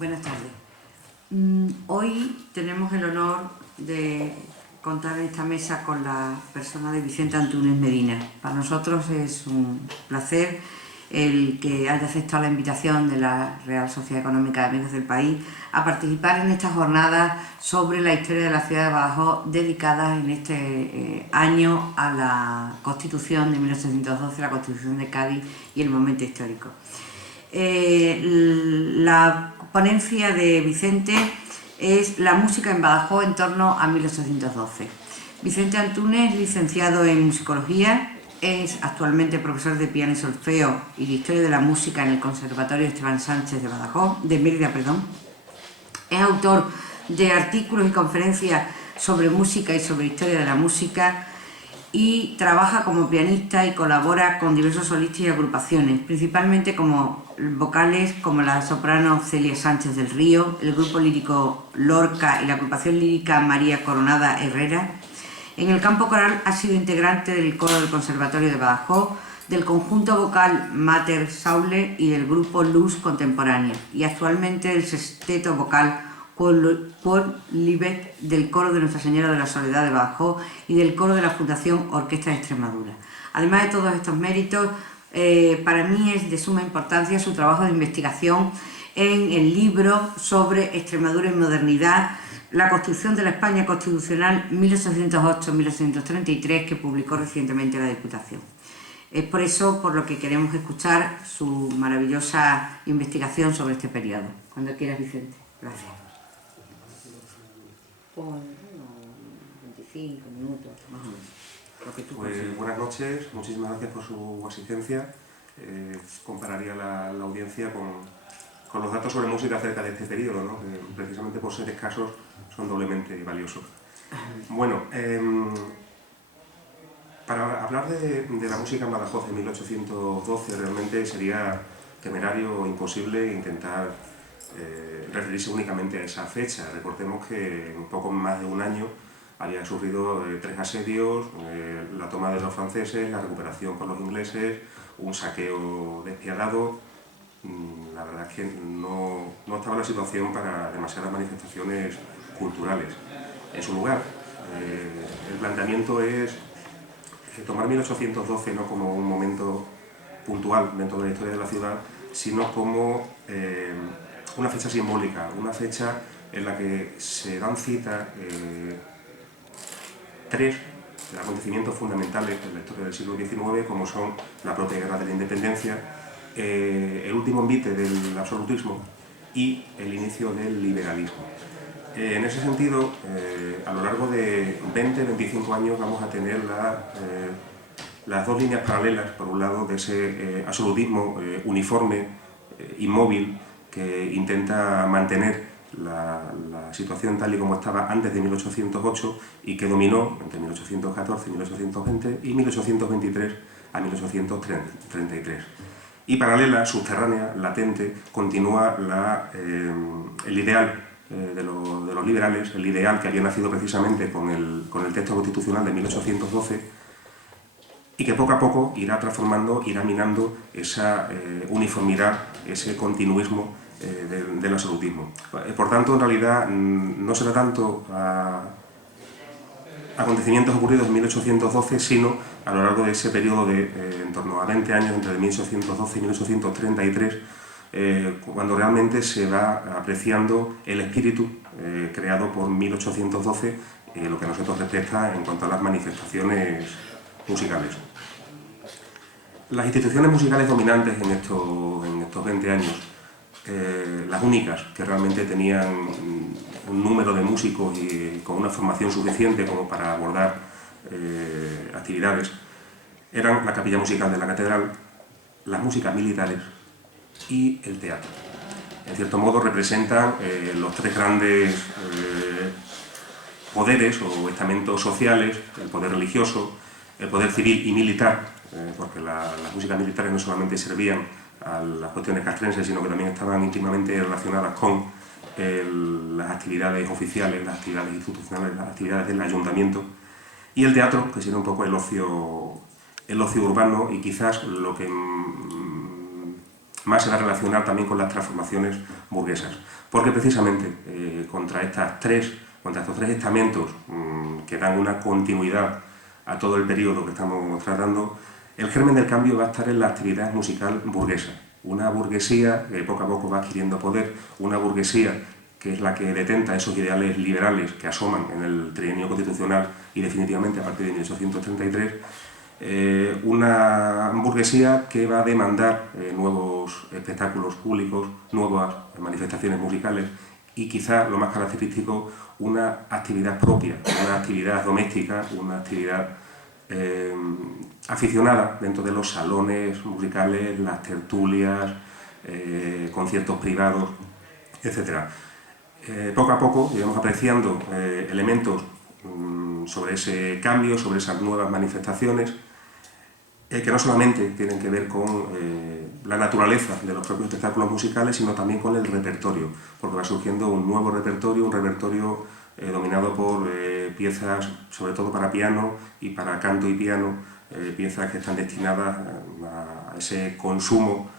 Buenas tardes. Hoy tenemos el honor de contar en esta mesa con la persona de Vicente Antúnez Medina. Para nosotros es un placer el que haya aceptado la invitación de la Real Sociedad Económica de Amigos del País a participar en esta jornada sobre la historia de la ciudad de Badajoz, dedicada en este año a la Constitución de 1812, la Constitución de Cádiz y el momento histórico. La ponencia de Vicente es la música en Badajoz en torno a 1812. Vicente Antúnez, licenciado en musicología, es actualmente profesor de piano y solfeo y de historia de la música en el Conservatorio Esteban Sánchez de Mérida. Es autor de artículos y conferencias sobre música y sobre historia de la música, y trabaja como pianista y colabora con diversos solistas y agrupaciones, principalmente como vocales como la soprano Celia Sánchez del Río, el grupo lírico Lorca y la agrupación lírica María Coronada Herrera. En el campo coral ha sido integrante del coro del Conservatorio de Badajoz, del conjunto vocal Mater Saule y del grupo Luz Contemporánea, y actualmente del sexteto vocal Paul Libec del coro de Nuestra Señora de la Soledad de Badajoz y del coro de la Fundación Orquesta de Extremadura. Además de todos estos méritos, para mí es de suma importancia su trabajo de investigación en el libro sobre Extremadura y modernidad, la Constitución de la España Constitucional 1808-1833, que publicó recientemente la Diputación. Es por eso por lo que queremos escuchar su maravillosa investigación sobre este periodo. Cuando quieras, Vicente. Gracias. Pon 25 minutos, más o menos. Pues buenas noches, muchísimas gracias por su asistencia. Compararía la audiencia con los datos sobre música acerca de este periodo, ¿no? Que precisamente por ser escasos son doblemente valiosos. Bueno, para hablar de la música en Badajoz en 1812 realmente sería temerario o imposible intentar referirse únicamente a esa fecha. Recordemos que en poco más de un año había sufrido 3 asedios, la toma de los franceses, la recuperación por los ingleses, un saqueo despiadado. La verdad es que no estaba la situación para demasiadas manifestaciones culturales. En su lugar, el planteamiento es tomar 1812 no como un momento puntual dentro de la historia de la ciudad, sino como una fecha simbólica, una fecha en la que se dan cita 3 acontecimientos fundamentales en la historia del siglo XIX, como son la propia Guerra de la Independencia, el último envite del absolutismo y el inicio del liberalismo. En ese sentido, a lo largo de 20-25 años vamos a tener las dos líneas paralelas, por un lado de ese absolutismo uniforme, inmóvil, que intenta mantener la situación tal y como estaba antes de 1808 y que dominó entre 1814 y 1820 y 1823 a 1833. Y paralela, subterránea, latente, continúa el ideal de los liberales, el ideal que había nacido precisamente con el texto constitucional de 1812 y que poco a poco irá transformando, irá minando esa uniformidad, ese continuismo del absolutismo. Por tanto, en realidad, no será tanto a acontecimientos ocurridos en 1812, sino a lo largo de ese periodo de en torno a 20 años, entre 1812 y 1833, cuando realmente se va apreciando el espíritu creado por 1812, lo que a nosotros respecta en cuanto a las manifestaciones musicales. Las instituciones musicales dominantes en estos 20 años, las únicas que realmente tenían un número de músicos y con una formación suficiente como para abordar actividades, eran la capilla musical de la catedral, las músicas militares y el teatro. En cierto modo representan los 3 grandes poderes o estamentos sociales: el poder religioso, el poder civil y militar, porque las músicas militares no solamente servían a las cuestiones castrenses, sino que también estaban íntimamente relacionadas con las actividades oficiales, las actividades institucionales, las actividades del ayuntamiento, y el teatro, que sería un poco el ocio urbano y quizás lo que más se va a relacionar también con las transformaciones burguesas. Porque precisamente contra estos tres estamentos que dan una continuidad a todo el periodo que estamos tratando, el germen del cambio va a estar en la actividad musical burguesa. Una burguesía que poco a poco va adquiriendo poder, una burguesía que es la que detenta esos ideales liberales que asoman en el trienio constitucional y definitivamente a partir de 1833, una burguesía que va a demandar nuevos espectáculos públicos, nuevas manifestaciones musicales y quizá lo más característico, una actividad propia, una actividad doméstica, una actividad aficionada dentro de los salones musicales, las tertulias, conciertos privados, etc. Poco a poco iremos apreciando elementos sobre ese cambio, sobre esas nuevas manifestaciones, que no solamente tienen que ver con la naturaleza de los propios espectáculos musicales, sino también con el repertorio, porque va surgiendo un nuevo repertorio, un repertorio dominado por piezas sobre todo para piano y para canto y piano, piezas que están destinadas a ese consumo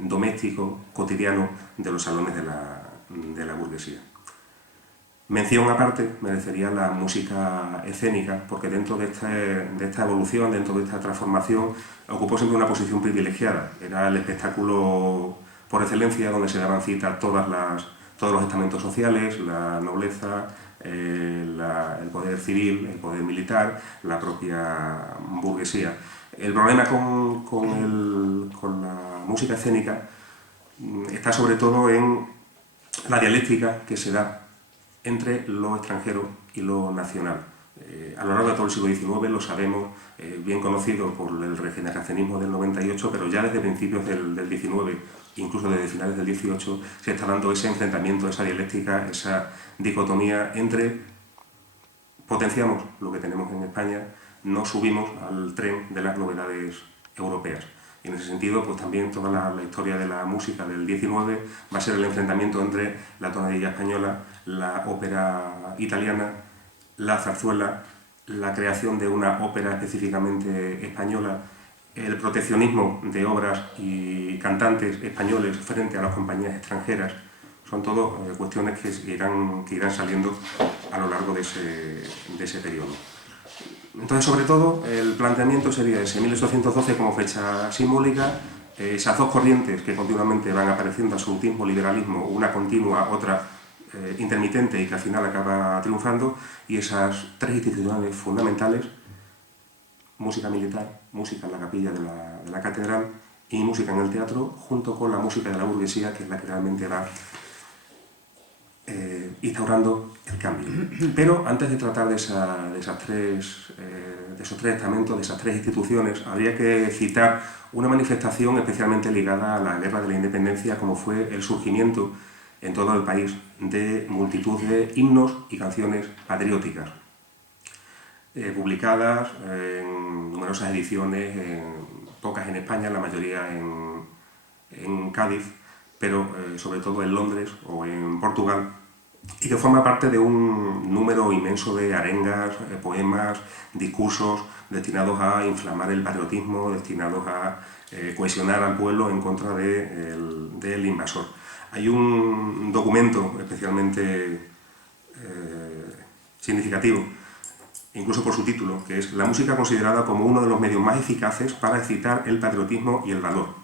doméstico, cotidiano de los salones de la burguesía. Mención aparte merecería la música escénica, porque dentro de esta evolución, dentro de esta transformación, ocupó siempre una posición privilegiada. Era el espectáculo por excelencia donde se daban cita todos los estamentos sociales, la nobleza, el poder civil, el poder militar, la propia burguesía. El problema con la música escénica está sobre todo en la dialéctica que se da entre lo extranjero y lo nacional. A lo largo de todo el siglo XIX lo sabemos, bien conocido por el regeneracionismo del 98, pero ya desde principios del XIX, incluso desde finales del XVIII, se está dando ese enfrentamiento, esa dialéctica, esa dicotomía entre potenciamos lo que tenemos en España, no subimos al tren de las novedades europeas. Y en ese sentido, pues también toda la historia de la música del XIX va a ser el enfrentamiento entre la tonadilla española, la ópera italiana, la zarzuela, la creación de una ópera específicamente española, el proteccionismo de obras y cantantes españoles frente a las compañías extranjeras. Son todo cuestiones que irán saliendo a lo largo de ese periodo. Entonces, sobre todo, el planteamiento sería ese, 1812 como fecha simbólica, esas dos corrientes que continuamente van apareciendo, absolutismo, liberalismo, una continua, otra intermitente y que al final acaba triunfando, y esas tres instituciones fundamentales, música militar, música en la capilla de la catedral y música en el teatro, junto con la música de la burguesía, que es la que realmente va instaurando el cambio. Pero antes de tratar de esos tres estamentos, de esas tres instituciones, habría que citar una manifestación especialmente ligada a la Guerra de la Independencia, como fue el surgimiento en todo el país de multitud de himnos y canciones patrióticas, publicadas en numerosas ediciones, pocas en España, la mayoría en Cádiz, pero sobre todo en Londres o en Portugal, y que forma parte de un número inmenso de arengas, poemas, discursos destinados a inflamar el patriotismo, destinados a cohesionar al pueblo en contra del invasor. Hay un documento especialmente significativo, incluso por su título, que es La música considerada como uno de los medios más eficaces para excitar el patriotismo y el valor.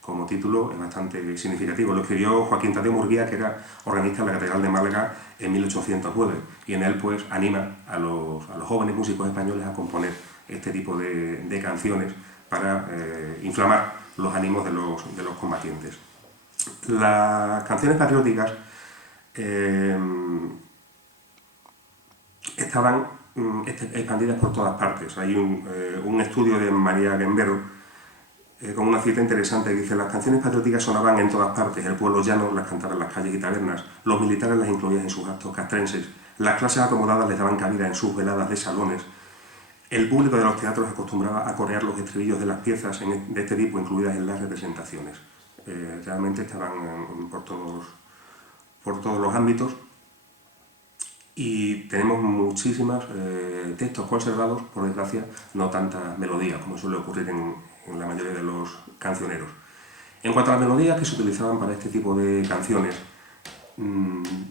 Como título es bastante significativo. Lo escribió Joaquín Tadeo Murguía, que era organista de la Catedral de Málaga en 1809, y en él pues anima a los jóvenes músicos españoles a componer este tipo de canciones para inflamar los ánimos de los combatientes. Las canciones patrióticas estaban expandidas por todas partes. Hay un estudio de María Guembero con una cita interesante que dice: las canciones patrióticas sonaban en todas partes, el pueblo llano las cantaba en las calles y tabernas, los militares las incluían en sus actos castrenses, las clases acomodadas les daban cabida en sus veladas de salones, el público de los teatros acostumbraba a corear los estribillos de las piezas de este tipo incluidas en las representaciones. Realmente estaban por todos los ámbitos, y tenemos muchísimos textos conservados, por desgracia, no tantas melodías como suele ocurrir en la mayoría de los cancioneros. En cuanto a las melodías que se utilizaban para este tipo de canciones,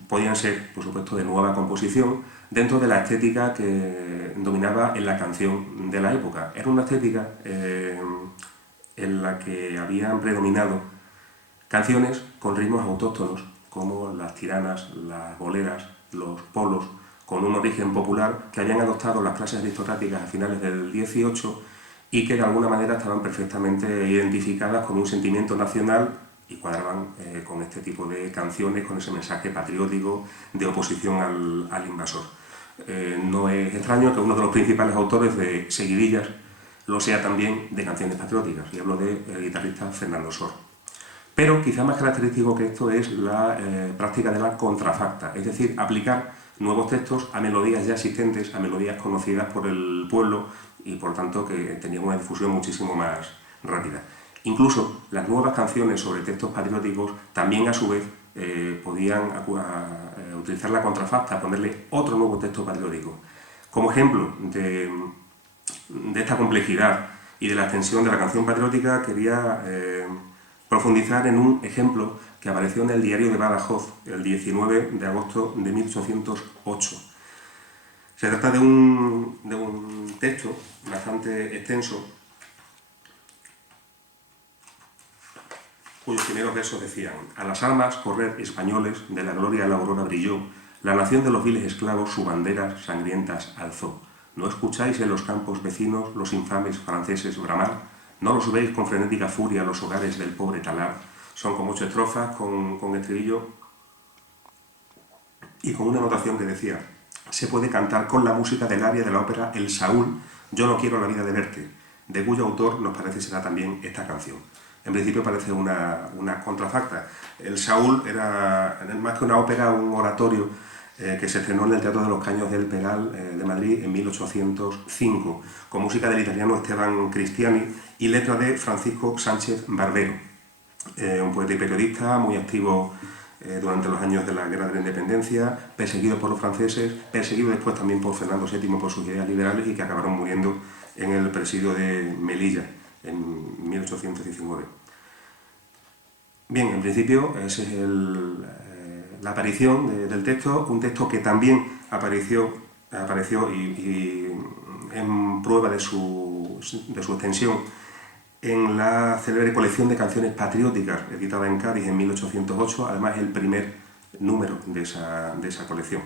podían ser, por supuesto, de nueva composición dentro de la estética que dominaba en la canción de la época. Era una estética en la que habían predominado canciones con ritmos autóctonos, como las tiranas, las boleras, los polos, con un origen popular que habían adoptado las clases aristocráticas a finales del XVIII y que de alguna manera estaban perfectamente identificadas con un sentimiento nacional y cuadraban con este tipo de canciones, con ese mensaje patriótico de oposición al invasor. No es extraño que uno de los principales autores de seguidillas lo sea también de canciones patrióticas, y hablo del guitarrista Fernando Sor. Pero quizá más característico que esto es la práctica de la contrafacta, es decir, aplicar nuevos textos a melodías ya existentes, a melodías conocidas por el pueblo y por tanto que tenían una difusión muchísimo más rápida. Incluso las nuevas canciones sobre textos patrióticos también a su vez podían utilizar la contrafacta, ponerle otro nuevo texto patriótico. Como ejemplo de esta complejidad y de la extensión de la canción patriótica quería profundizar en un ejemplo que apareció en el Diario de Badajoz el 19 de agosto de 1808. Se trata de un texto bastante extenso, cuyos primeros versos decían: a las armas correr españoles, de la gloria la aurora brilló, la nación de los viles esclavos su banderas sangrientas alzó. ¿No escucháis en los campos vecinos los infames franceses bramar? ¿No los veis con frenética furia los hogares del pobre talar? Son como 8 estrofas con estribillo y con una anotación que decía: se puede cantar con la música del aria de la ópera El Saúl, yo no quiero la vida de verte, de cuyo autor nos parece será también esta canción. En principio parece una contrafacta. El Saúl era, más que una ópera, un oratorio que se estrenó en el Teatro de los Caños del Peral de Madrid en 1805, con música del italiano Esteban Cristiani y letra de Francisco Sánchez Barbero, un poeta y periodista muy activo durante los años de la Guerra de la Independencia, perseguido por los franceses, perseguido después también por Fernando VII por sus ideas liberales y que acabaron muriendo en el presidio de Melilla en 1819. Bien, en principio esa es la aparición del texto, un texto que también apareció y en prueba de su extensión en la célebre colección de canciones patrióticas editada en Cádiz en 1808, además el primer número de esa colección.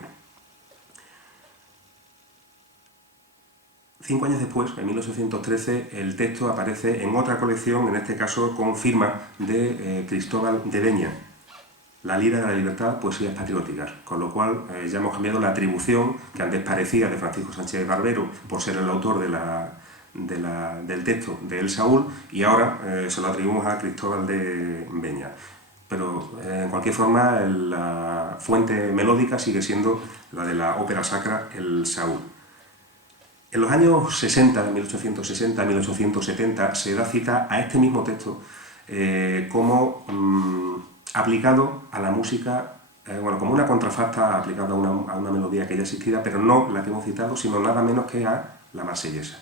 5 años después, en 1813, el texto aparece en otra colección, en este caso con firma de Cristóbal de Beña, La lira de la libertad, poesías patrióticas, con lo cual ya hemos cambiado la atribución que antes parecía de Francisco Sánchez Barbero por ser el autor del texto de El Saúl, y ahora se lo atribuimos a Cristóbal de Beña. Pero en cualquier forma la fuente melódica sigue siendo la de la ópera sacra El Saúl. En los años 60, 1860, 1870, se da cita a este mismo texto como aplicado a la música, como una contrafacta aplicada a una melodía que ya existía, pero no la que hemos citado, sino nada menos que a la Marsellesa.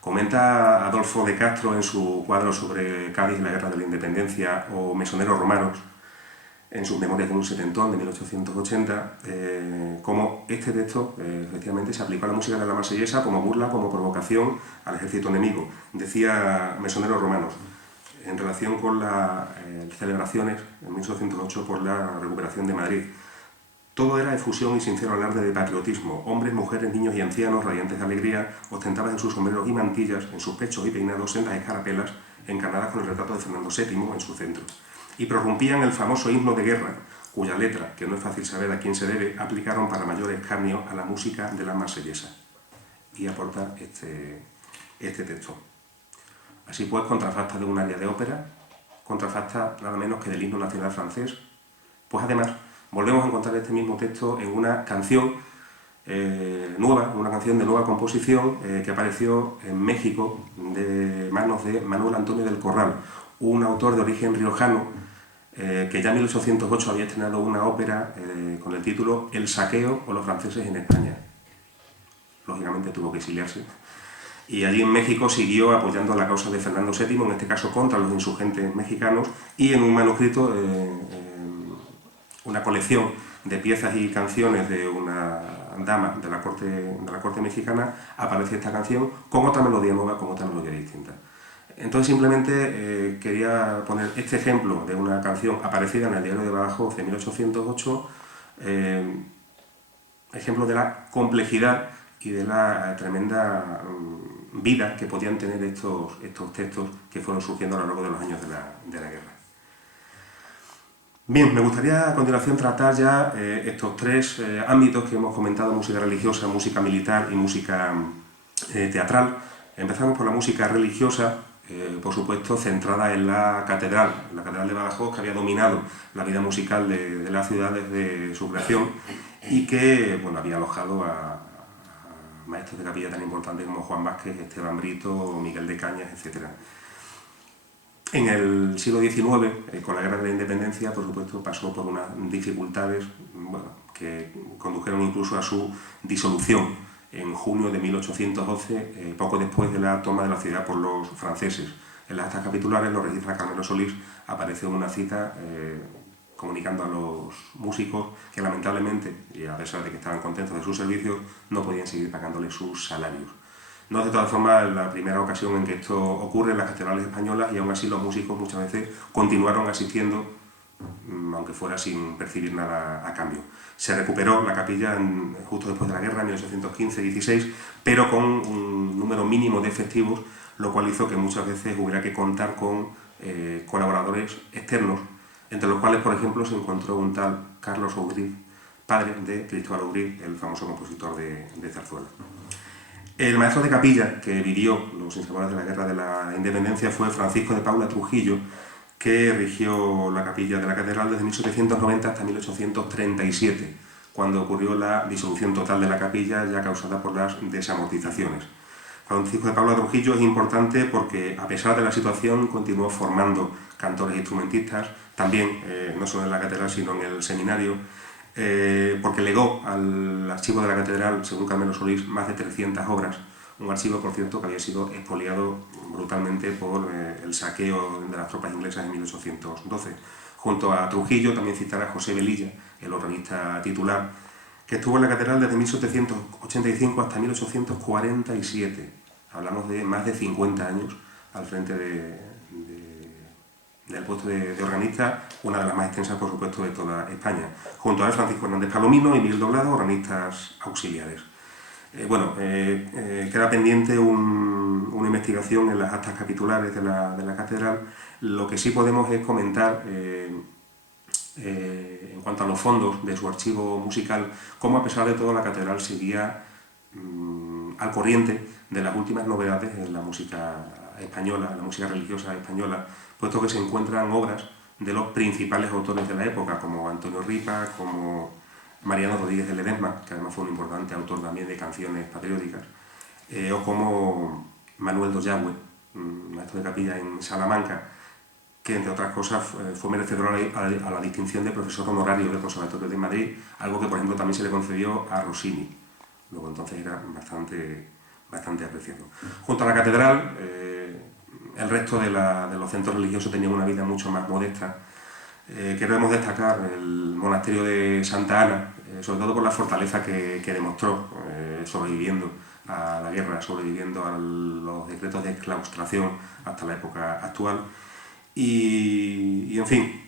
Comenta Adolfo de Castro en su cuadro sobre Cádiz y la Guerra de la Independencia, o Mesoneros Romanos, en sus Memorias de un setentón de 1880, cómo este texto efectivamente se aplicó a la música de la Marsellesa como burla, como provocación al ejército enemigo. Decía Mesoneros Romanos, en relación con las celebraciones en 1808 por la recuperación de Madrid: todo era efusión y sincero alarde de patriotismo. Hombres, mujeres, niños y ancianos, radiantes de alegría, ostentaban en sus sombreros y mantillas, en sus pechos y peinados, sendas escarapelas encarnadas con el retrato de Fernando VII en su centro. Y prorrumpían el famoso himno de guerra, cuya letra, que no es fácil saber a quién se debe, aplicaron para mayor escarnio a la música de la Marsellesa. Y aporta este texto. Así pues, contrafacta de un aria de ópera, contrafacta nada menos que del himno nacional francés. Pues además, volvemos a encontrar este mismo texto en una canción nueva, una canción de nueva composición que apareció en México de manos de Manuel Antonio del Corral, un autor de origen riojano que ya en 1808 había estrenado una ópera con el título El saqueo o los franceses en España. Lógicamente tuvo que exiliarse y allí en México siguió apoyando la causa de Fernando VII, en este caso contra los insurgentes mexicanos, y en un manuscrito, una colección de piezas y canciones de una dama de la corte mexicana, aparece esta canción con otra melodía nueva, con otra melodía distinta. Entonces simplemente quería poner este ejemplo de una canción aparecida en el Diario de Badajoz de 1808, ejemplo de la complejidad y de la tremenda vida que podían tener estos textos que fueron surgiendo a lo largo de los años de la guerra. Bien, me gustaría a continuación tratar ya estos tres ámbitos que hemos comentado: música religiosa, música militar y música teatral. Empezamos por la música religiosa, por supuesto centrada en la catedral de Badajoz, que había dominado la vida musical de la ciudad desde su creación y que, bueno, había alojado a maestros de capilla tan importantes como Juan Vázquez, Esteban Brito, Miguel de Cañas, etc. En el siglo XIX, con la Guerra de la Independencia, por supuesto, pasó por unas dificultades, bueno, que condujeron incluso a su disolución en junio de 1812, poco después de la toma de la ciudad por los franceses. En las actas capitulares, lo registra Carmelo Solís, aparece una cita comunicando a los músicos que lamentablemente, y a pesar de que estaban contentos de sus servicios, no podían seguir pagándoles sus salarios. No es de todas formas la primera ocasión en que esto ocurre en las catedrales españolas, y aún así los músicos muchas veces continuaron asistiendo, aunque fuera sin percibir nada a cambio. Se recuperó la capilla justo después de la guerra, en 1815-16, pero con un número mínimo de efectivos, lo cual hizo que muchas veces hubiera que contar con colaboradores externos, entre los cuales, por ejemplo, se encontró un tal Carlos Augriz, padre de Cristóbal Augriz, el famoso compositor de zarzuela. El maestro de capilla que vivió los sinsabores de la Guerra de la Independencia fue Francisco de Paula Trujillo, que rigió la capilla de la catedral desde 1790 hasta 1837, cuando ocurrió la disolución total de la capilla, ya causada por las desamortizaciones. Francisco de Paula Trujillo es importante porque, a pesar de la situación, continuó formando cantores e instrumentistas, también no solo en la catedral sino en el seminario, porque legó al archivo de la catedral, según Carmelo Solís, más de 300 obras, un archivo, por cierto, que había sido expoliado brutalmente por el saqueo de las tropas inglesas en 1812. Junto a Trujillo también citará a José Velilla, el organista titular, que estuvo en la catedral desde 1785 hasta 1847. Hablamos de más de 50 años al frente del puesto de organista, una de las más extensas, por supuesto, de toda España. Junto a él, Francisco Hernández Palomino y Miguel Doblado, organistas auxiliares. Queda pendiente una investigación en las actas capitulares de la catedral. Lo que sí podemos es comentar, en cuanto a los fondos de su archivo musical, cómo, a pesar de todo, la catedral seguía al corriente de las últimas novedades en la música española, en la música religiosa española, puesto que se encuentran obras de los principales autores de la época, como Antonio Ripa, como Mariano Rodríguez de Ledesma, que además fue un importante autor también de canciones patrióticas, o como Manuel Doyagüe, maestro de capilla en Salamanca, que, entre otras cosas, fue merecedor a la distinción de profesor honorario del Conservatorio de Madrid, algo que, por ejemplo, también se le concedió a Rossini. Luego, entonces, era bastante apreciado. Junto a la catedral, el resto de los centros religiosos tenían una vida mucho más modesta. Queremos destacar el monasterio de Santa Ana, sobre todo por la fortaleza que demostró, sobreviviendo a la guerra, sobreviviendo a los decretos de exclaustración hasta la época actual. Y en fin,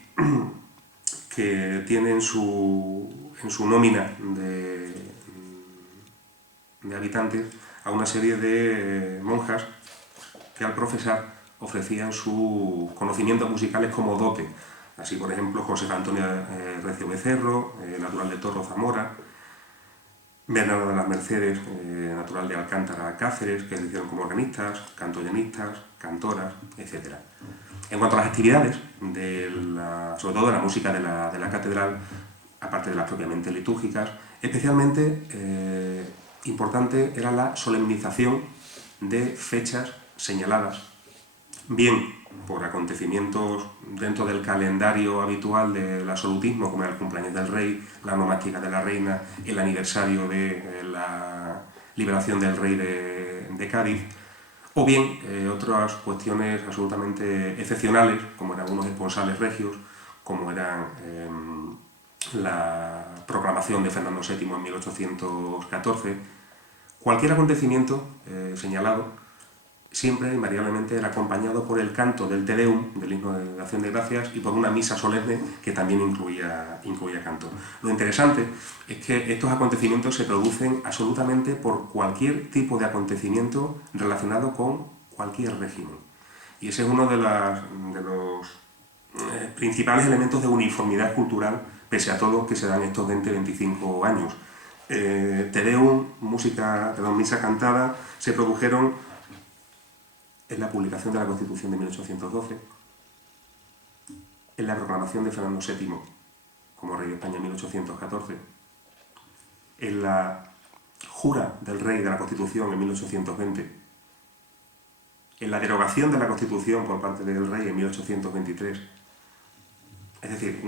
que tiene en su nómina de habitantes a una serie de monjas que, al profesar, ofrecían sus conocimientos musicales como dote. Así, por ejemplo, José Antonio Recio Becerro, natural de Torro, Zamora; Bernardo de las Mercedes, natural de Alcántara, Cáceres, que se hicieron como organistas, cantoyanistas, cantoras, etc. En cuanto a las actividades, sobre todo de la música de la catedral, aparte de las propiamente litúrgicas, especialmente importante era la solemnización de fechas señaladas, bien por acontecimientos dentro del calendario habitual del absolutismo, como era el cumpleaños del rey, la onomástica de la reina, el aniversario de la liberación del rey de Cádiz, o bien otras cuestiones absolutamente excepcionales, como eran unos esponsales regios, como eran la proclamación de Fernando VII en 1814. Cualquier acontecimiento señalado siempre, invariablemente, era acompañado por el canto del Te Deum, del himno de acción de gracias, y por una misa solemne que también incluía canto. Lo interesante es que estos acontecimientos se producen absolutamente por cualquier tipo de acontecimiento relacionado con cualquier régimen. Y ese es uno de los principales elementos de uniformidad cultural, pese a todo, que se dan estos 20-25 años. Te Deum, misa cantada, se produjeron en la publicación de la Constitución de 1812, en la proclamación de Fernando VII como rey de España en 1814, en la jura del rey de la Constitución en 1820, en la derogación de la Constitución por parte del rey en 1823. Es decir,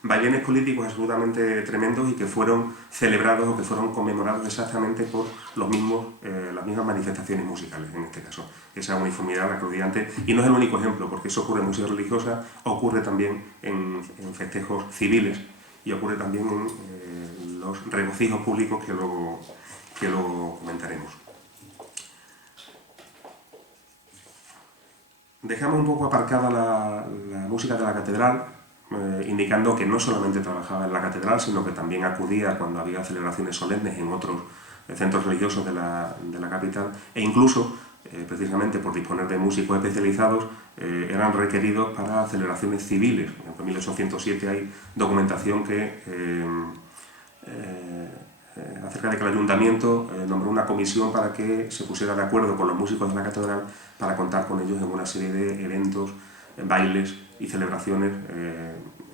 vaivenes políticos absolutamente tremendos y que fueron celebrados o que fueron conmemorados exactamente por las mismas manifestaciones musicales, en este caso. Esa uniformidad la que decía antes, y no es el único ejemplo, porque eso ocurre en música religiosa, ocurre también en festejos civiles y ocurre también en los regocijos públicos que luego comentaremos. Dejamos un poco aparcada la música de la catedral, indicando que no solamente trabajaba en la catedral, sino que también acudía cuando había celebraciones solemnes en otros centros religiosos de la capital, e incluso, precisamente por disponer de músicos especializados, eran requeridos para celebraciones civiles. En 1807 hay documentación que acerca de que el ayuntamiento nombró una comisión para que se pusiera de acuerdo con los músicos de la catedral para contar con ellos en una serie de eventos, bailes y celebraciones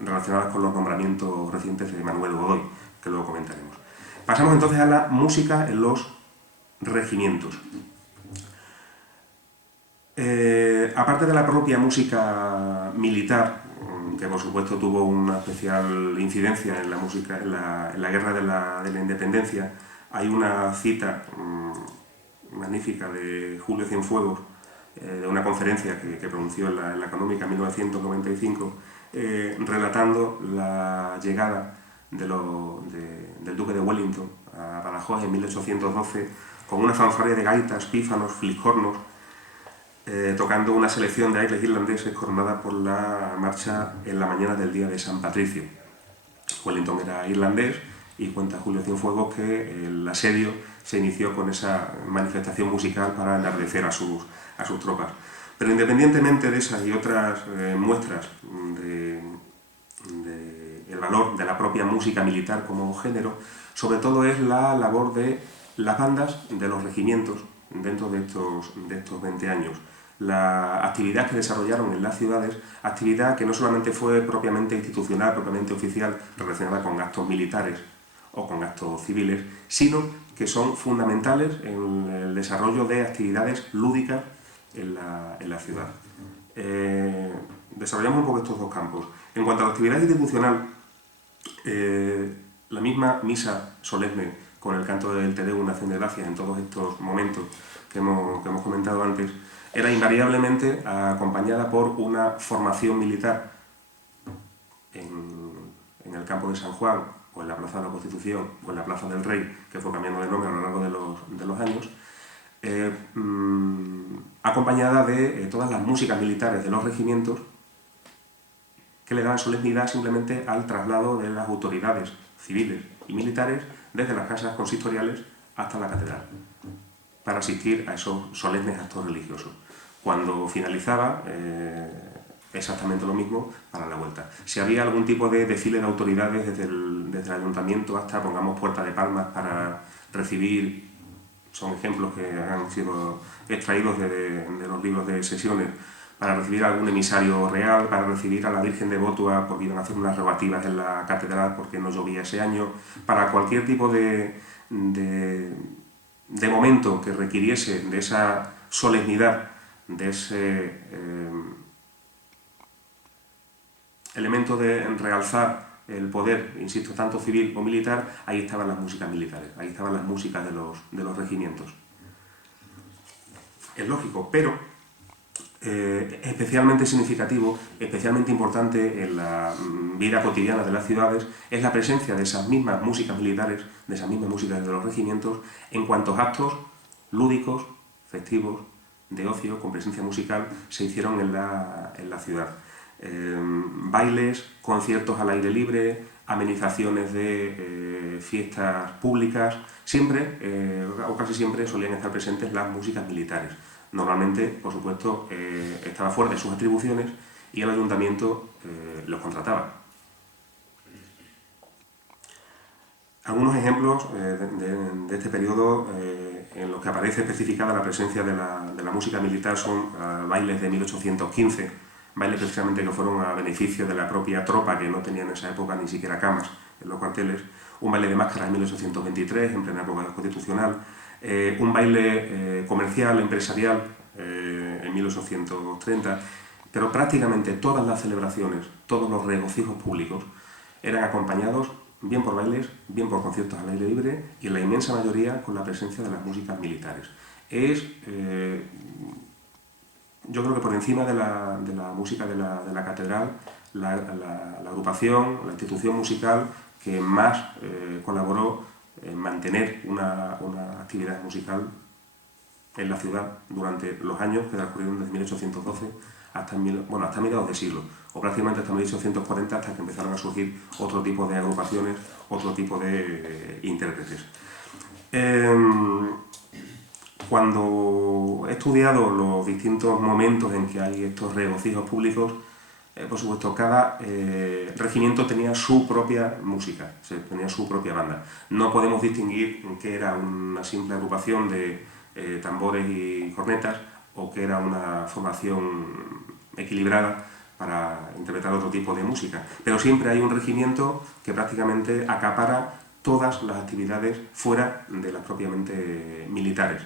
relacionadas con los nombramientos recientes de Manuel Godoy, que luego comentaremos. Pasamos entonces a la música en los regimientos. Aparte de la propia música militar, que por supuesto tuvo una especial incidencia en la música, en la guerra de la independencia, hay una cita magnífica de Julio Cienfuegos, de una conferencia que pronunció en la Económica en 1995, relatando la llegada del duque de Wellington a Badajoz en 1812 con una fanfarria de gaitas, pífanos, fliscornos, tocando una selección de aires irlandeses coronada por la marcha en la mañana del día de San Patricio. Wellington era irlandés y cuenta Julio Cienfuegos que el asedio se inició con esa manifestación musical para enardecer a sus tropas. Pero independientemente de esas y otras muestras del valor de la propia música militar como género, sobre todo es la labor de las bandas de los regimientos dentro de estos 20 años. La actividad que desarrollaron en las ciudades, actividad que no solamente fue propiamente institucional, propiamente oficial, relacionada con actos militares o con actos civiles, sino que son fundamentales en el desarrollo de actividades lúdicas en la ciudad. Desarrollamos un poco estos dos campos. En cuanto a la actividad institucional, la misma misa solemne con el canto del Te Deum, acción de gracias, en todos estos momentos que hemos comentado antes, era invariablemente acompañada por una formación militar en el campo de San Juan, o en la Plaza de la Constitución, o en la Plaza del Rey, que fue cambiando de nombre a lo largo de los años, acompañada de todas las músicas militares de los regimientos que le dan solemnidad simplemente al traslado de las autoridades civiles y militares desde las casas consistoriales hasta la catedral, para asistir a esos solemnes actos religiosos. Cuando finalizaba, exactamente lo mismo para la vuelta. Si había algún tipo de desfile de autoridades desde el ayuntamiento hasta, pongamos, Puerta de Palmas para recibir, son ejemplos que han sido extraídos de los libros de sesiones, para recibir a algún emisario real, para recibir a la Virgen de Botua porque iban a hacer unas rogativas en la catedral porque no llovía ese año, para cualquier tipo de momento que requiriese de esa solemnidad, de ese elemento de realzar el poder, insisto, tanto civil o militar, ahí estaban las músicas militares, ahí estaban las músicas de los regimientos. es lógico, pero especialmente significativo, especialmente importante en la vida cotidiana de las ciudades es la presencia de esas mismas músicas militares, de esas mismas músicas de los regimientos, en cuantos actos lúdicos, festivos, de ocio, con presencia musical, se hicieron en la ciudad. Bailes, conciertos al aire libre, amenizaciones de fiestas públicas, siempre, o casi siempre, solían estar presentes las músicas militares. Normalmente, por supuesto, estaba fuera de sus atribuciones y el ayuntamiento los contrataba. Algunos ejemplos de este periodo en los que aparece especificada la presencia de la música militar son bailes de 1815, bailes precisamente que fueron a beneficio de la propia tropa, que no tenía en esa época ni siquiera camas en los cuarteles, un baile de máscaras en 1823, en plena época constitucional, un baile comercial, empresarial en 1830, pero prácticamente todas las celebraciones, todos los regocijos públicos eran acompañados bien por bailes, bien por conciertos al aire libre y en la inmensa mayoría con la presencia de las músicas militares. Es, yo creo que por encima de la música de la catedral, la agrupación, la institución musical que más colaboró en mantener una actividad musical en la ciudad durante los años que transcurrieron desde 1812 hasta mediados de siglo, o prácticamente hasta 1840, hasta que empezaron a surgir otro tipo de agrupaciones, otro tipo de intérpretes. Cuando he estudiado los distintos momentos en que hay estos regocijos públicos, por supuesto, cada regimiento tenía su propia música, tenía su propia banda. No podemos distinguir que era una simple agrupación de tambores y cornetas o que era una formación equilibrada para interpretar otro tipo de música. Pero siempre hay un regimiento que prácticamente acapara todas las actividades fuera de las propiamente militares.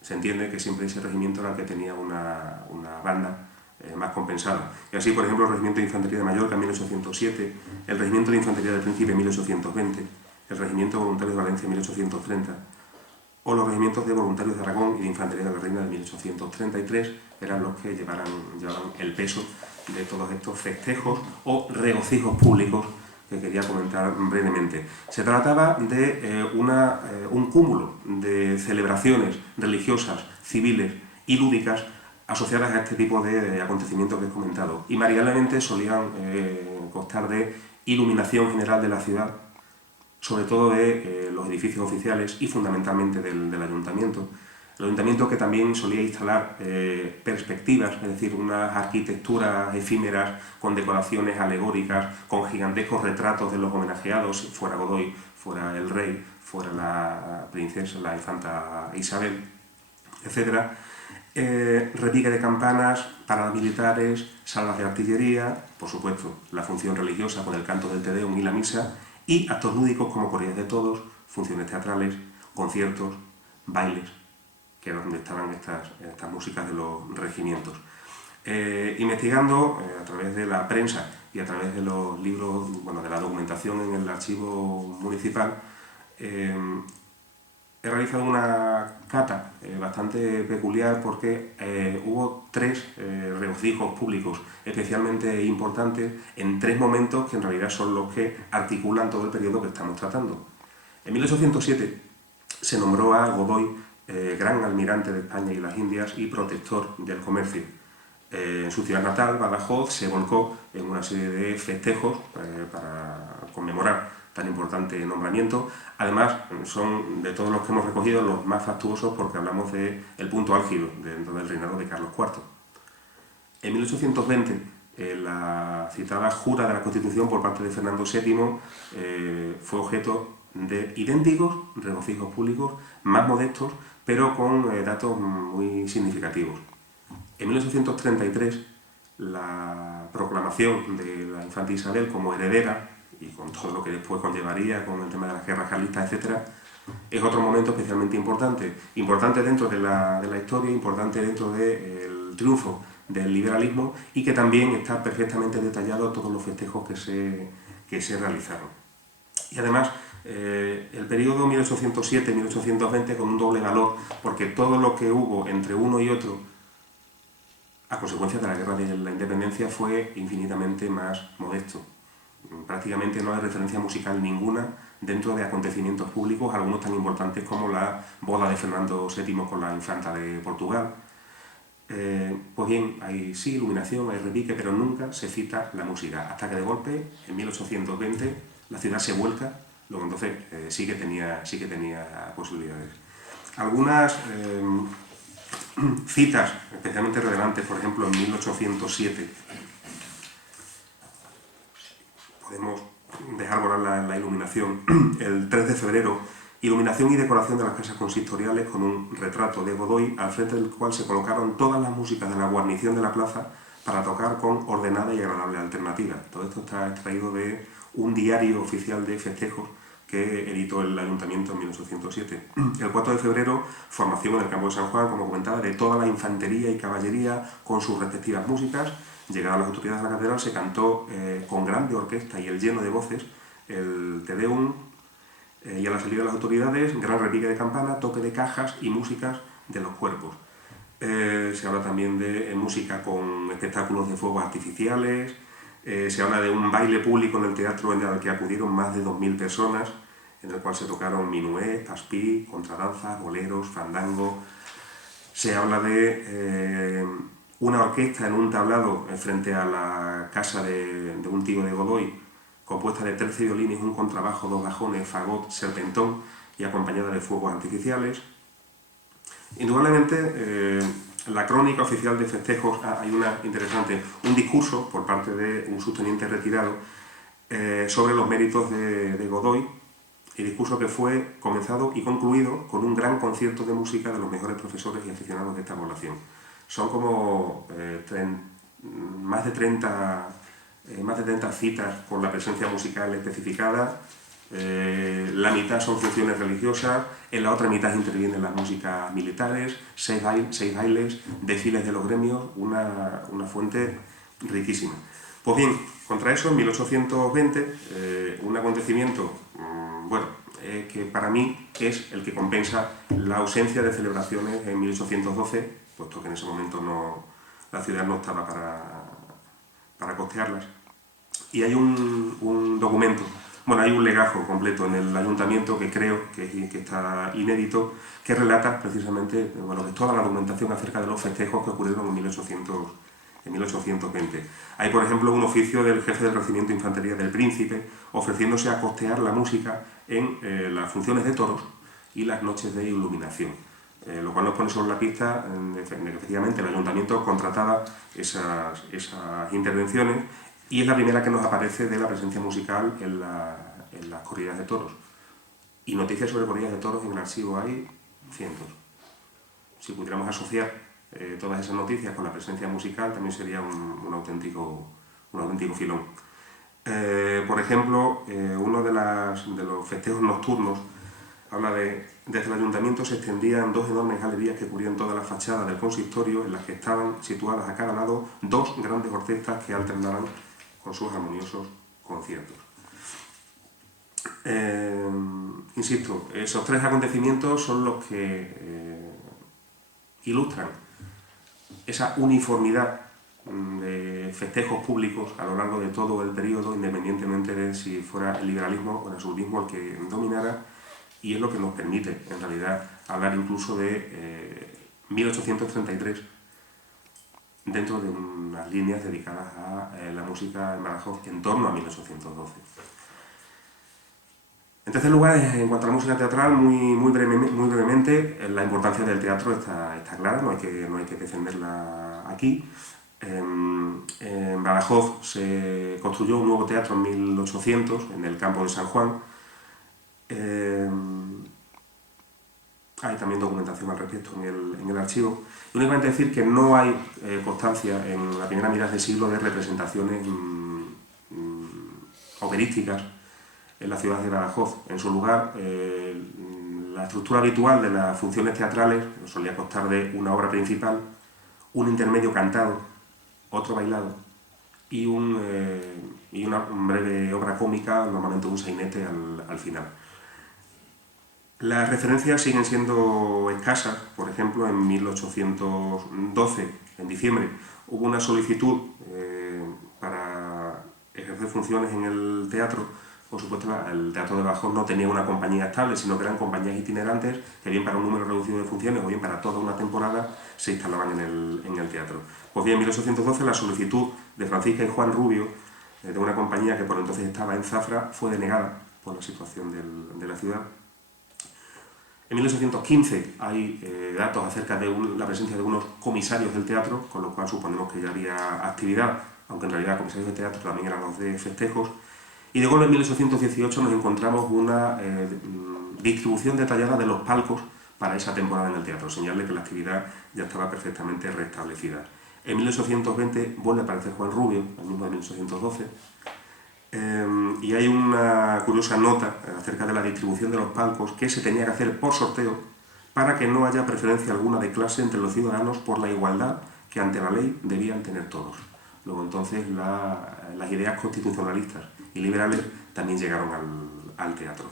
Se entiende que siempre ese regimiento era el que tenía una banda más compensada. Y así, por ejemplo, el Regimiento de Infantería de Mallorca en 1807, el Regimiento de Infantería del Príncipe en 1820, el Regimiento de Voluntarios de Valencia en 1830, o los regimientos de voluntarios de Aragón y de Infantería de la Reina de 1833 eran los que llevaban el peso de todos estos festejos o regocijos públicos que quería comentar brevemente. Se trataba de un cúmulo de celebraciones religiosas, civiles y lúdicas asociadas a este tipo de acontecimientos que he comentado. Y variablemente solían constar de iluminación general de la ciudad, sobre todo de los edificios oficiales y fundamentalmente del ayuntamiento. El ayuntamiento que también solía instalar perspectivas, es decir, unas arquitecturas efímeras con decoraciones alegóricas, con gigantescos retratos de los homenajeados, fuera Godoy, fuera el rey, fuera la princesa, la infanta Isabel, etc. Repique de campanas, paradas militares, salas de artillería, por supuesto, la función religiosa con el canto del Te Deum y la misa, y actos lúdicos como corridas de toros, funciones teatrales, conciertos, bailes, que era donde estaban estas músicas de los regimientos. Investigando a través de la prensa y a través de los libros, de la documentación en el archivo municipal, he realizado una cata bastante peculiar porque hubo 3 regocijos públicos especialmente importantes en 3 momentos que en realidad son los que articulan todo el periodo que estamos tratando. En 1807 se nombró a Godoy gran almirante de España y las Indias y protector del comercio. En su ciudad natal, Badajoz, se volcó en una serie de festejos para conmemorar tan importante nombramiento. Además, son de todos los que hemos recogido los más fastuosos porque hablamos del punto álgido dentro del reinado de Carlos IV. En 1820, la citada Jura de la Constitución por parte de Fernando VII fue objeto de idénticos regocijos públicos, más modestos, pero con datos muy significativos. En 1833, la proclamación de la infanta Isabel como heredera, y con todo lo que después conllevaría con el tema de las guerras carlistas, etc., es otro momento especialmente importante. Importante dentro de la historia, importante dentro del triunfo del liberalismo y que también está perfectamente detallado todos los festejos que se realizaron. Y además El periodo 1807-1820 con un doble valor, porque todo lo que hubo entre uno y otro a consecuencia de la Guerra de la Independencia fue infinitamente más modesto. Prácticamente no hay referencia musical ninguna dentro de acontecimientos públicos, algunos tan importantes como la boda de Fernando VII con la infanta de Portugal. Pues bien, hay sí iluminación, hay repique, pero nunca se cita la música, hasta que de golpe, en 1820, la ciudad se vuelca, luego entonces sí que tenía posibilidades. Algunas citas especialmente relevantes, por ejemplo, en 1807, podemos dejar volar la iluminación. El 3 de febrero, iluminación y decoración de las casas consistoriales con un retrato de Godoy, al frente del cual se colocaron todas las músicas de la guarnición de la plaza para tocar con ordenada y agradable alternativa. Todo esto está extraído de un diario oficial de festejos que editó el Ayuntamiento en 1807. El 4 de febrero, formación en el campo de San Juan, como comentaba, de toda la infantería y caballería con sus respectivas músicas. Llegadas las autoridades a la catedral, se cantó con grande orquesta y el lleno de voces el Te Deum, y a la salida de las autoridades, gran repique de campana, toque de cajas y músicas de los cuerpos. Se habla también de música con espectáculos de fuegos artificiales, se habla de un baile público en el teatro en el que acudieron más de 2000 personas, en el cual se tocaron minué, paspí, contradanzas, boleros, fandango. Se habla de una orquesta en un tablado frente a la casa de un tío de Godoy, compuesta de 13 violines, un contrabajo, 2 gajones, fagot, serpentón y acompañada de fuegos artificiales. Indudablemente, la crónica oficial de festejos, hay una interesante, un discurso por parte de un subteniente retirado sobre los méritos de Godoy, el discurso que fue comenzado y concluido con un gran concierto de música de los mejores profesores y aficionados de esta población. Son como más de 30 citas con la presencia musical especificada. La mitad son funciones religiosas, en la otra mitad intervienen las músicas militares, 6 bailes, desfiles de los gremios, una fuente riquísima. Pues bien, contra eso, en 1820, un acontecimiento, que para mí es el que compensa la ausencia de celebraciones en 1812, puesto que en ese momento la ciudad no estaba para costearlas. Y hay un documento, hay un legajo completo en el ayuntamiento que creo que está inédito, que relata precisamente toda la documentación acerca de los festejos que ocurrieron en 1820. Hay, por ejemplo, un oficio del jefe del regimiento de infantería del Príncipe ofreciéndose a costear la música en las funciones de toros y las noches de iluminación. Lo cual nos pone sobre la pista de que efectivamente el ayuntamiento contrataba esas intervenciones, y es la primera que nos aparece de la presencia musical en las corridas de toros. Y noticias sobre corridas de toros en el archivo hay cientos. Si pudiéramos asociar todas esas noticias con la presencia musical, también sería un auténtico filón. Por ejemplo, uno de los festejos nocturnos habla desde el ayuntamiento se extendían 2 enormes galerías que cubrían toda la fachada del consistorio, en las que estaban situadas a cada lado 2 grandes orquestas que alternaban con sus armoniosos conciertos. Insisto, esos 3 acontecimientos son los que ilustran esa uniformidad de festejos públicos a lo largo de todo el periodo, independientemente de si fuera el liberalismo o el absolutismo el que dominara, y es lo que nos permite, en realidad, hablar incluso de 1833 dentro de unas líneas dedicadas a la música en Badajoz en torno a 1812. En tercer lugar, en cuanto a la música teatral, muy brevemente, la importancia del teatro está clara, no hay que defenderla aquí. En Badajoz se construyó un nuevo teatro en 1800, en el campo de San Juan. Hay también documentación al respecto en el archivo. Y únicamente decir que no hay constancia en la primera mitad del siglo de representaciones operísticas en la ciudad de Badajoz. En su lugar, la estructura habitual de las funciones teatrales solía constar de una obra principal, un intermedio cantado, otro bailado y una breve obra cómica, normalmente un sainete al final. Las referencias siguen siendo escasas. Por ejemplo, en 1812, en diciembre, hubo una solicitud para ejercer funciones en el teatro. Por supuesto, el Teatro de Badajoz no tenía una compañía estable, sino que eran compañías itinerantes que bien para un número reducido de funciones o bien para toda una temporada se instalaban en el teatro. Pues bien, en 1812 la solicitud de Francisca y Juan Rubio, de una compañía que por entonces estaba en Zafra, fue denegada por la situación de la ciudad. En 1815 hay datos acerca de la presencia de unos comisarios del teatro, con lo cual suponemos que ya había actividad, aunque en realidad comisarios de teatro también eran los de festejos. Y de golpe en 1818 nos encontramos una distribución detallada de los palcos para esa temporada en el teatro, señal de que la actividad ya estaba perfectamente restablecida. En 1820 vuelve a aparecer Juan Rubio, el mismo de 1812, y hay una curiosa nota acerca de la distribución de los palcos que se tenía que hacer por sorteo para que no haya preferencia alguna de clase entre los ciudadanos por la igualdad que ante la ley debían tener todos. Luego entonces las ideas constitucionalistas y liberales también llegaron al teatro.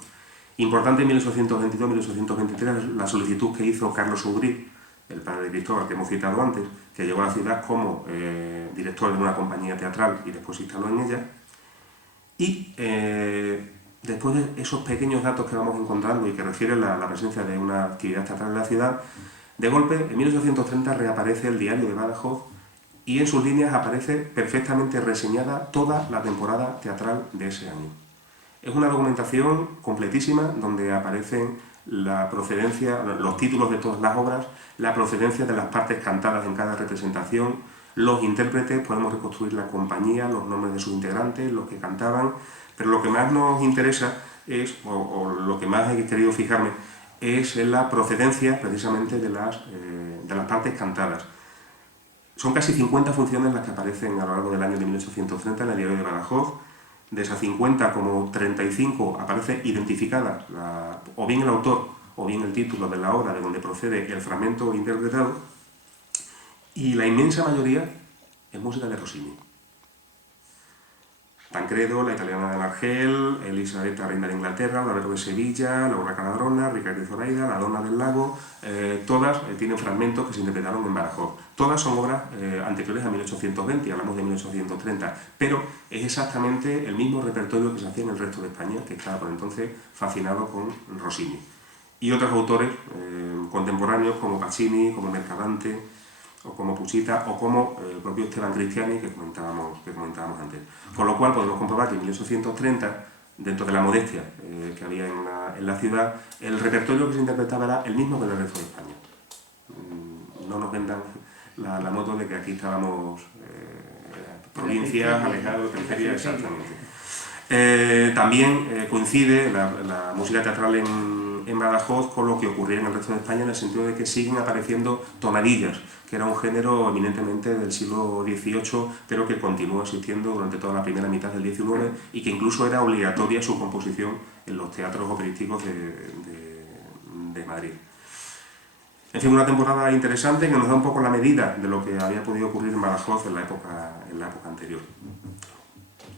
Importante en 1822-1823 la solicitud que hizo Carlos Audry, el padre de Cristóbal que hemos citado antes, que llegó a la ciudad como director de una compañía teatral y después se instaló en ella. Y después de esos pequeños datos que vamos encontrando y que refieren a la presencia de una actividad teatral en la ciudad, de golpe en 1830 reaparece el Diario de Badajoz y en sus líneas aparece perfectamente reseñada toda la temporada teatral de ese año. Es una documentación completísima donde aparecen la procedencia, los títulos de todas las obras, la procedencia de las partes cantadas en cada representación, los intérpretes, podemos reconstruir la compañía, los nombres de sus integrantes, los que cantaban, pero lo que más nos interesa es, o lo que más he querido fijarme, es en la procedencia precisamente de las partes cantadas. Son casi 50 funciones las que aparecen a lo largo del año de 1830 en el Diario de Badajoz. De esas 50, como 35 aparece identificada o bien el autor o bien el título de la obra de donde procede el fragmento interpretado, y la inmensa mayoría es música de Rossini. Tancredo, La italiana de Argel, Elisabetta, reina de Inglaterra, La Alberto de Sevilla, La Urraca ladrona, Ricardo y Zoraida, La donna del lago, todas tienen fragmentos que se interpretaron en Badajoz. Todas son obras anteriores a 1820, hablamos de 1830, pero es exactamente el mismo repertorio que se hacía en el resto de España, que estaba por entonces fascinado con Rossini. Y otros autores contemporáneos como Pacini, como Mercadante, o como Puchita, o como el propio Esteban Cristiani, que comentábamos antes. Con lo cual podemos comprobar que en 1830, dentro de la modestia que había en la ciudad, el repertorio que se interpretaba era el mismo que en el resto de España. No nos vendan la moto de que aquí estábamos provincias, alejados, periferia, exactamente. También coincide la música teatral en Badajoz con lo que ocurría en el resto de España, en el sentido de que siguen apareciendo tonadillas, que era un género eminentemente del siglo XVIII, pero que continuó existiendo durante toda la primera mitad del XIX y que incluso era obligatoria su composición en los teatros operísticos de Madrid. En fin, una temporada interesante que nos da un poco la medida de lo que había podido ocurrir en Badajoz en la época anterior.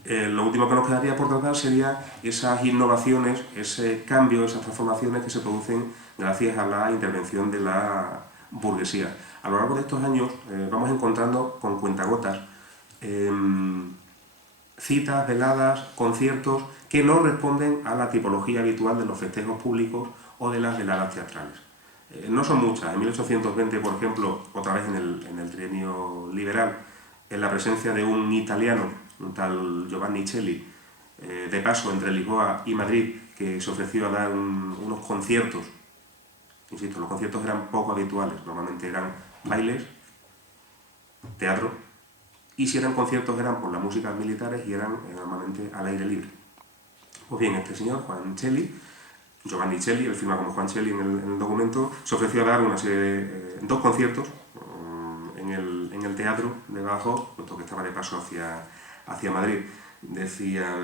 Lo último que nos quedaría por tratar sería esas innovaciones, ese cambio, esas transformaciones que se producen gracias a la intervención de la burguesía. A lo largo de estos años vamos encontrando con cuentagotas citas, veladas, conciertos que no responden a la tipología habitual de los festejos públicos o de las veladas teatrales. No son muchas. En 1820, por ejemplo, otra vez en el trienio liberal, en la presencia de un italiano, un tal Giovanni Celli, de paso entre Lisboa y Madrid, que se ofreció a dar unos conciertos. Insisto, los conciertos eran poco habituales, normalmente eran bailes, teatro, y si eran conciertos eran por las músicas militares y eran normalmente al aire libre. Pues bien, este señor, Juan Celli, Giovanni Celli, él firma como Juan Celli en el documento, se ofreció a dar dos conciertos en el teatro de Badajoz, puesto que estaba de paso hacia Madrid. Decía,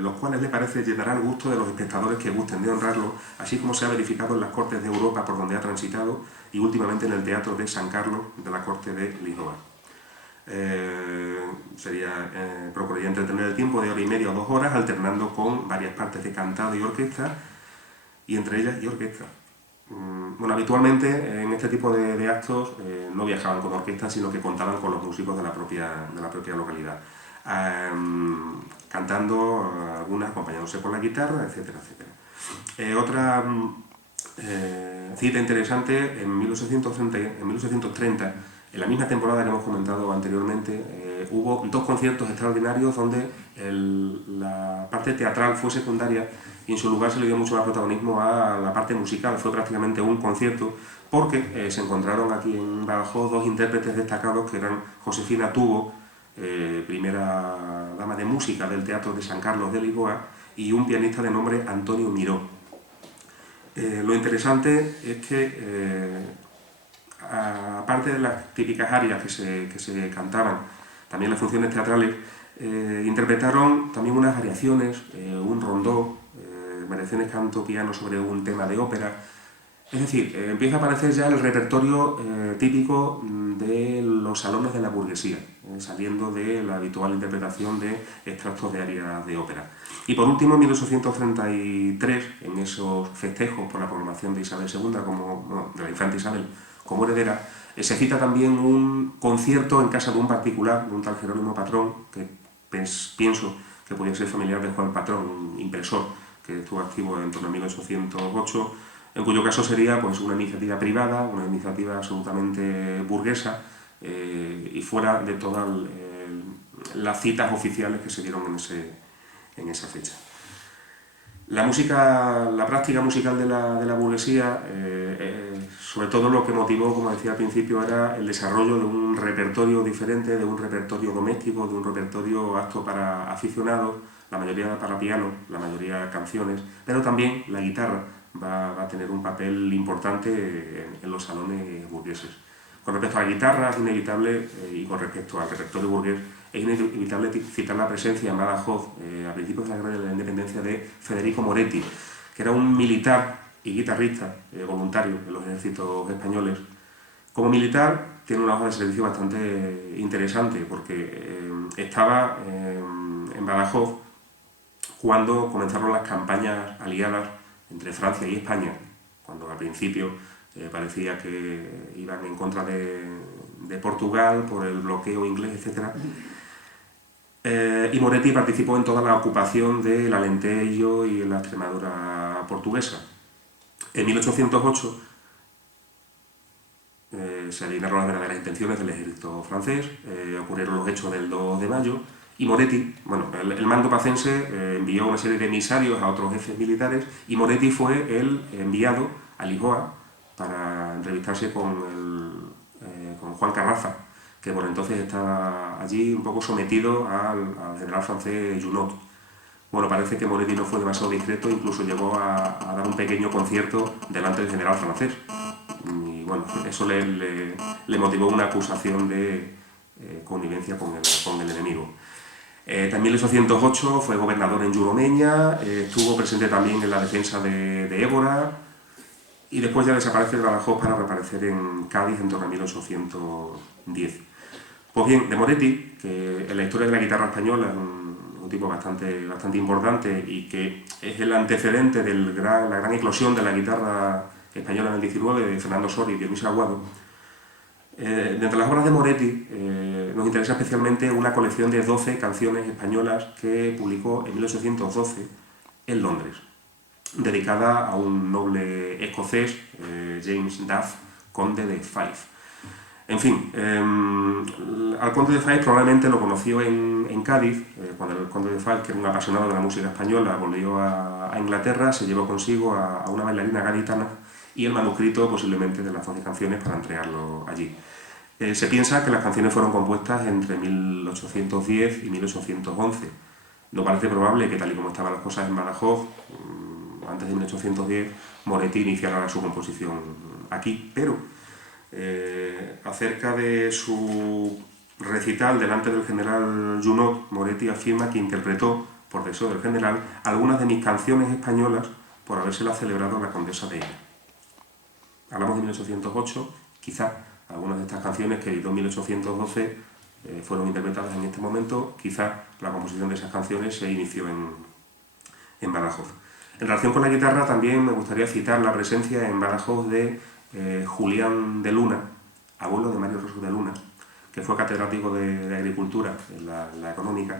los cuales le parece llegará al gusto de los espectadores que gusten de honrarlo, así como se ha verificado en las cortes de Europa por donde ha transitado y últimamente en el teatro de San Carlos de la corte de Lisboa. Procuraría entretener el tiempo de hora y media o 2 horas, alternando con varias partes de cantado y orquesta, y entre ellas y orquesta. Bueno, habitualmente en este tipo de actos no viajaban con orquesta, sino que contaban con los músicos de la propia localidad, cantando, algunas acompañándose por la guitarra, etcétera, etcétera. Otra cita interesante, en 1830, en la misma temporada que hemos comentado anteriormente, hubo 2 conciertos extraordinarios donde la parte teatral fue secundaria y en su lugar se le dio mucho más protagonismo a la parte musical. Fue prácticamente un concierto porque se encontraron aquí en Badajoz 2 intérpretes destacados que eran Josefina Tubo, primera dama de música del Teatro de San Carlos de Lisboa, y un pianista de nombre Antonio Miró. Lo interesante es que, aparte de las típicas arias que se cantaban, también las funciones teatrales, interpretaron también unas variaciones, un rondó, variaciones canto-piano sobre un tema de ópera. Es decir, empieza a aparecer ya el repertorio típico de los salones de la burguesía, saliendo de la habitual interpretación de extractos de arias de ópera. Y por último, en 1833, en esos festejos por la proclamación de Isabel II, de la infanta Isabel, como heredera, se cita también un concierto en casa de un particular, de un tal Jerónimo Patrón, que pienso que podía ser familiar de Juan Patrón, un impresor que estuvo activo en torno a 1808, en cuyo caso sería pues, una iniciativa privada, una iniciativa absolutamente burguesa, y fuera de todas las citas oficiales que se dieron en esa fecha. La práctica musical de la burguesía, sobre todo lo que motivó, como decía al principio, era el desarrollo de un repertorio diferente, de un repertorio doméstico, de un repertorio apto para aficionados, la mayoría para piano, la mayoría canciones, pero también la guitarra va a tener un papel importante en los salones burgueses. Con respecto a la guitarra es inevitable, y con respecto al repertorio burgués, es inevitable citar la presencia en Badajoz, a principios de la Guerra de la Independencia, de Federico Moretti, que era un militar y guitarrista voluntario en los ejércitos españoles. Como militar tiene una hoja de servicio bastante interesante, porque estaba en Badajoz cuando comenzaron las campañas aliadas entre Francia y España, cuando al principio parecía que iban en contra de Portugal por el bloqueo inglés, etc. Y Moretti participó en toda la ocupación del Alentejo y en la Extremadura portuguesa. En 1808 se adivinaron las verdaderas intenciones del ejército francés, ocurrieron los hechos del 2 de mayo, y Moretti, bueno, el mando pacense envió una serie de emisarios a otros jefes militares, y Moretti fue el enviado a Lisboa para entrevistarse con Juan Carraza, que por entonces estaba allí un poco sometido al general francés Junot. Bueno, parece que Moretti no fue demasiado discreto, incluso llegó a dar un pequeño concierto delante del general francés. Y bueno, eso le motivó una acusación de connivencia con el enemigo. También en 1808 fue gobernador en Yuromeña, estuvo presente también en la defensa de Évora, y después ya desaparece de Badajoz para reaparecer en Cádiz en torno a 1810. Pues bien, de Moretti, que en la historia de la guitarra española es un tipo bastante importante y que es el antecedente de la gran eclosión de la guitarra española en el 19, de Fernando Sori y Dionisio Aguado. De entre las obras de Moretti nos interesa especialmente una colección de 12 canciones españolas que publicó en 1812 en Londres, dedicada a un noble escocés, James Duff, conde de Fife. En fin, al conde de Fife probablemente lo conoció en Cádiz, cuando el conde de Fife, que era un apasionado de la música española, volvió a Inglaterra, se llevó consigo a una bailarina gaditana y el manuscrito posiblemente de las 12 canciones para entregarlo allí. Se piensa que las canciones fueron compuestas entre 1810 y 1811. No parece probable que, tal y como estaban las cosas en Badajoz, antes de 1810, Moretti iniciara su composición aquí, pero acerca de su recital delante del general Junot, Moretti afirma que interpretó, por deseo del general, algunas de mis canciones españolas por habérselas celebrado la condesa de Ella. Hablamos de 1808, quizá algunas de estas canciones que editó en 1812 fueron interpretadas en este momento, quizá la composición de esas canciones se inició en Badajoz. En relación con la guitarra también me gustaría citar la presencia en Badajoz de Julián de Luna, abuelo de Mario Rosso de Luna, que fue catedrático de Agricultura en la Económica,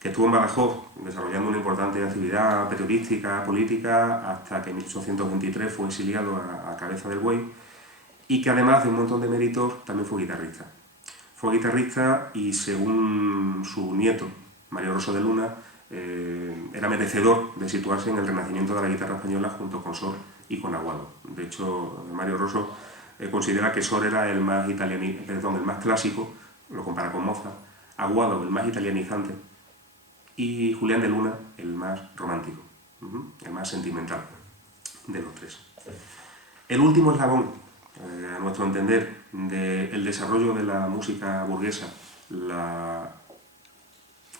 que estuvo en Badajoz desarrollando una importante actividad periodística, política, hasta que en 1823 fue exiliado a Cabeza del Buey, y que además de un montón de méritos también fue guitarrista. Fue guitarrista y, según su nieto, Mario Rosso de Luna, era merecedor de situarse en el renacimiento de la guitarra española junto con Sor y con Aguado. De hecho, Mario Rosso considera que Sor era el más clásico, lo compara con Mozart, Aguado el más italianizante y Julián de Luna el más romántico, el más sentimental de los tres. El último eslabón, a nuestro entender, del desarrollo de la música burguesa, la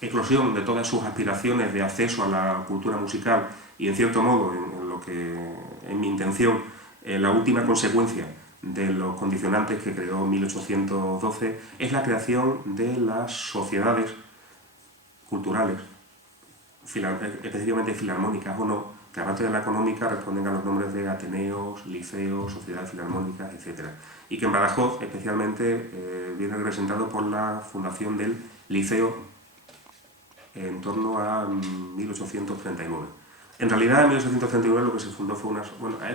eclosión de todas sus aspiraciones de acceso a la cultura musical y, en cierto modo, en mi intención, la última consecuencia de los condicionantes que creó en 1812 es la creación de las sociedades culturales, específicamente filarmónicas o no, que aparte de la económica responden a los nombres de ateneos, liceos, sociedades filarmónicas, etc. Y que en Badajoz especialmente viene representado por la fundación del Liceo en torno a 1839. En realidad, en 1839 lo que se fundó fue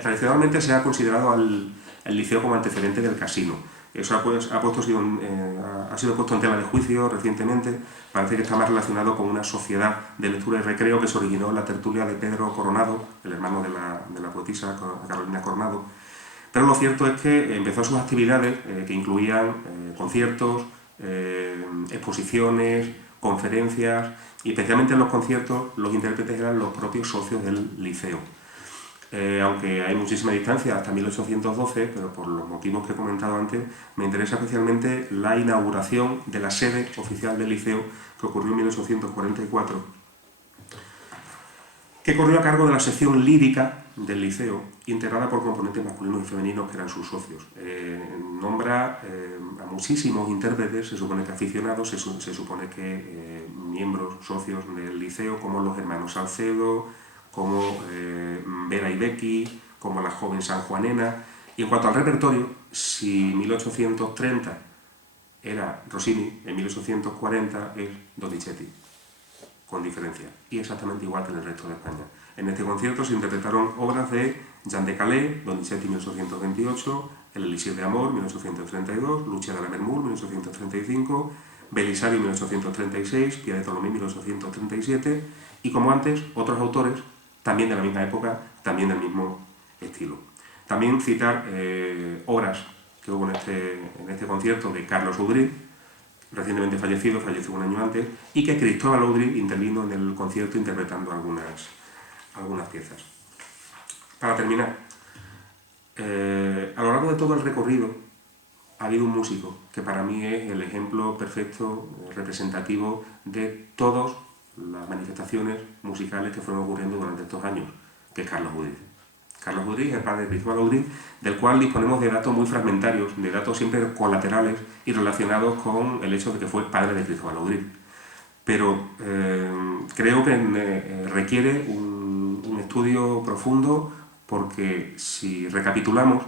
tradicionalmente se ha considerado al liceo como antecedente del casino. Eso ha sido puesto en tela de juicio recientemente. Parece que está más relacionado con una sociedad de lectura y recreo que se originó en la tertulia de Pedro Coronado, el hermano de la poetisa Carolina Coronado. Pero lo cierto es que empezó sus actividades, que incluían conciertos, exposiciones, conferencias, y especialmente en los conciertos los intérpretes eran los propios socios del liceo. Aunque hay muchísima distancia hasta 1812, pero por los motivos que he comentado antes, me interesa especialmente la inauguración de la sede oficial del liceo, que ocurrió en 1844, que corrió a cargo de la sección lírica del liceo, integrada por componentes masculinos y femeninos que eran sus socios. Nombra a muchísimos intérpretes, se supone que aficionados, se supone que miembros, socios del liceo, como los hermanos Salcedo, como Vera y Becky, como la joven sanjuanena. Y en cuanto al repertorio, si 1830 era Rossini, en 1840 es Donizetti, con diferencia, y exactamente igual que en el resto de España. En este concierto se interpretaron obras de Jean de Calais, Donizetti 1828, El Elixir de Amor 1832, Lucia de la Mermur 1835, Belisario 1836, Pia de Tolomé 1837, y como antes, otros autores también de la misma época, también del mismo estilo. También citar obras que hubo en este concierto de Carlos Audry, recientemente falleció un año antes, y que Cristóbal Audry intervino en el concierto interpretando algunas piezas. Para terminar, a lo largo de todo el recorrido ha habido un músico que para mí es el ejemplo perfecto, representativo de todas las manifestaciones musicales que fueron ocurriendo durante estos años, que es Carlos Audry. Carlos Audry es el padre de Cristóbal Audry, del cual disponemos de datos muy fragmentarios, de datos siempre colaterales y relacionados con el hecho de que fue padre de Cristóbal Audry. Pero creo que requiere un estudio profundo, porque si recapitulamos,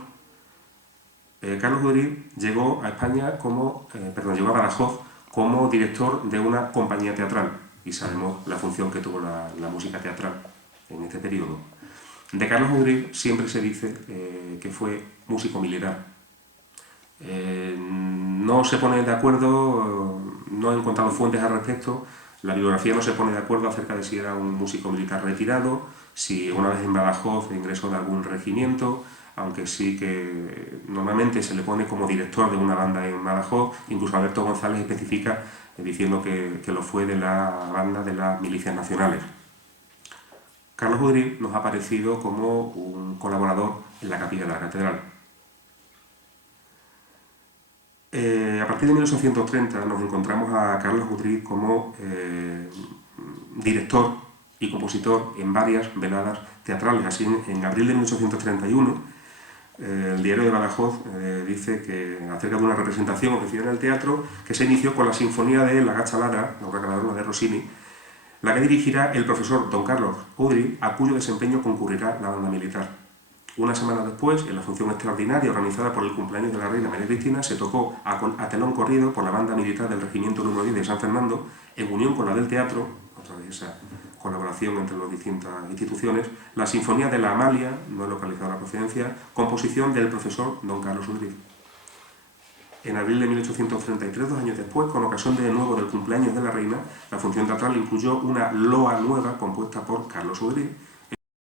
Carlos Audry llegó a llegó a Badajoz como director de una compañía teatral, y sabemos la función que tuvo la música teatral en este periodo. De Carlos Audry siempre se dice que fue músico militar. No se pone de acuerdo, no he encontrado fuentes al respecto, la bibliografía no se pone de acuerdo acerca de si era un músico militar retirado, si una vez en Badajoz ingresó de algún regimiento, aunque sí que normalmente se le pone como director de una banda en Badajoz. Incluso Alberto González especifica diciendo que lo fue de la banda de las milicias nacionales. Carlos Audry nos ha aparecido como un colaborador en la capilla de la catedral. A partir de 1830 nos encontramos a Carlos Audry como director y compositor en varias veladas teatrales. Así, en abril de 1831, el diario de Badajoz dice que acerca de una representación ofrecida en el teatro que se inició con la sinfonía de La Gaccia Ladra, la obra ganadora de Rossini, la que dirigirá el profesor don Carlos Udrich, a cuyo desempeño concurrirá la banda militar. Una semana después, en la función extraordinaria organizada por el cumpleaños de la reina María Cristina, se tocó a telón corrido por la banda militar del Regimiento número 10 de San Fernando, en unión con la del teatro, otra vez esa colaboración entre las distintas instituciones, la Sinfonía de la Amalia, no he localizado la procedencia, composición del profesor don Carlos Udrich. En abril de 1833, 2 años después, con ocasión de nuevo del cumpleaños de la reina, la función teatral incluyó una loa nueva compuesta por Carlos Udrich,